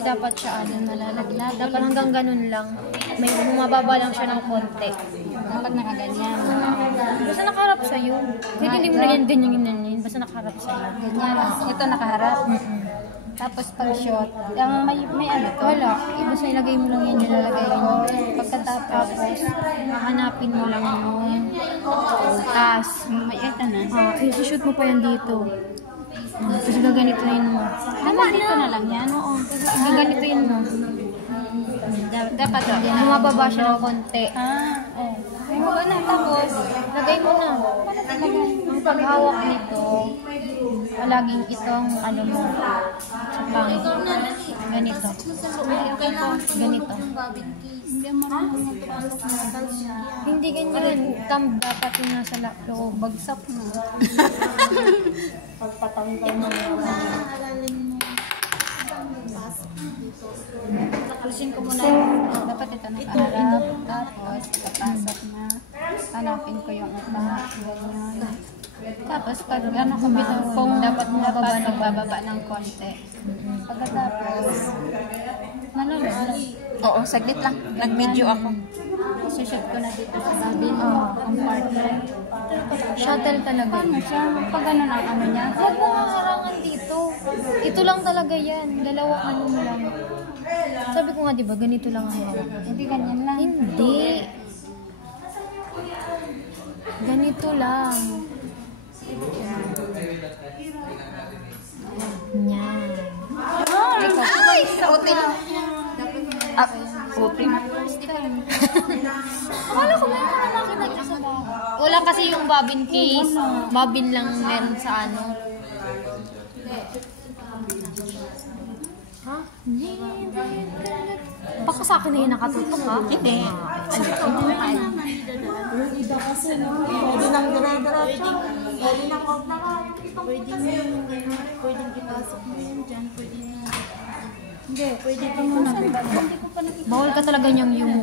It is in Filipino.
Dapat siya nalalaglag. Dapat hanggang ganun lang. May bumababa lang siya ng konti. Dapat nakaganyan. Basta nakaharap sa'yo. Pwede hindi mo na yan ganyan. Basta nakaharap sa'yo. Ganyan. Ito nakaharap. Tapos pag shot, yung may ano to? Wala. Basta ilagay mo lang yan. Nilalagay mo. Pagkatapos, hahanapin mo lang yung taas. May ito na. I-shoot mo pa yan dito. Tapos gaganituin mo. Tama dito na lang yan. Oo. Gaganituin mo. Dapat din. Bumababa siya ng konti. Oh. Ay mo ba na? Tapos, Lagay mo na. Ang paghawak nito, palaging itong ano mo, sa pangit. Ganito. Ganito. hindi mo marunong Hindi ganyan. Thumb dapat yung nasa loob. bagsak mo. Pagpatanggal mo. Tapusin ko muna yung dapat ito nakaharap. Tapos, papasok na. Hanapin ko yung utak. Ganyan. Tapos, pag ano ko ba, kung dapat nagbababa ng konti. Pagkatapos, nanonood. Oo, saglit lang. Nag-video ako. Isushoot ko na dito sa babin. Ang partner. Shuttle talaga. Ano siya? Pag ano ang ano niya? Huwag mo harangan dito. Ito lang talaga yan. Dalawa ano mo lang. Sabi ko nga, di ba, ganito lang ang hawak. Hindi ganyan lang. Hindi. Ganito lang. Yan. Ay! Puti lang. Puti. Akala ko meron ka na nakita sa bahay. Wala kasi yung bobbin case. Bobbin lang meron sa ano. Ha? Hindi. Baka sa akin na yung nakatutok, ha? Hindi. Ida kasi, no? Pwede nang dire-diretso. Pwede nang wag na nga. Pwede mo yung gano'n. Pwede ipasok mo yun dyan. Pwede na. Hindi, pwede ka muna. Hindi ko pa nakikita. Bawal ka talaga niyang yung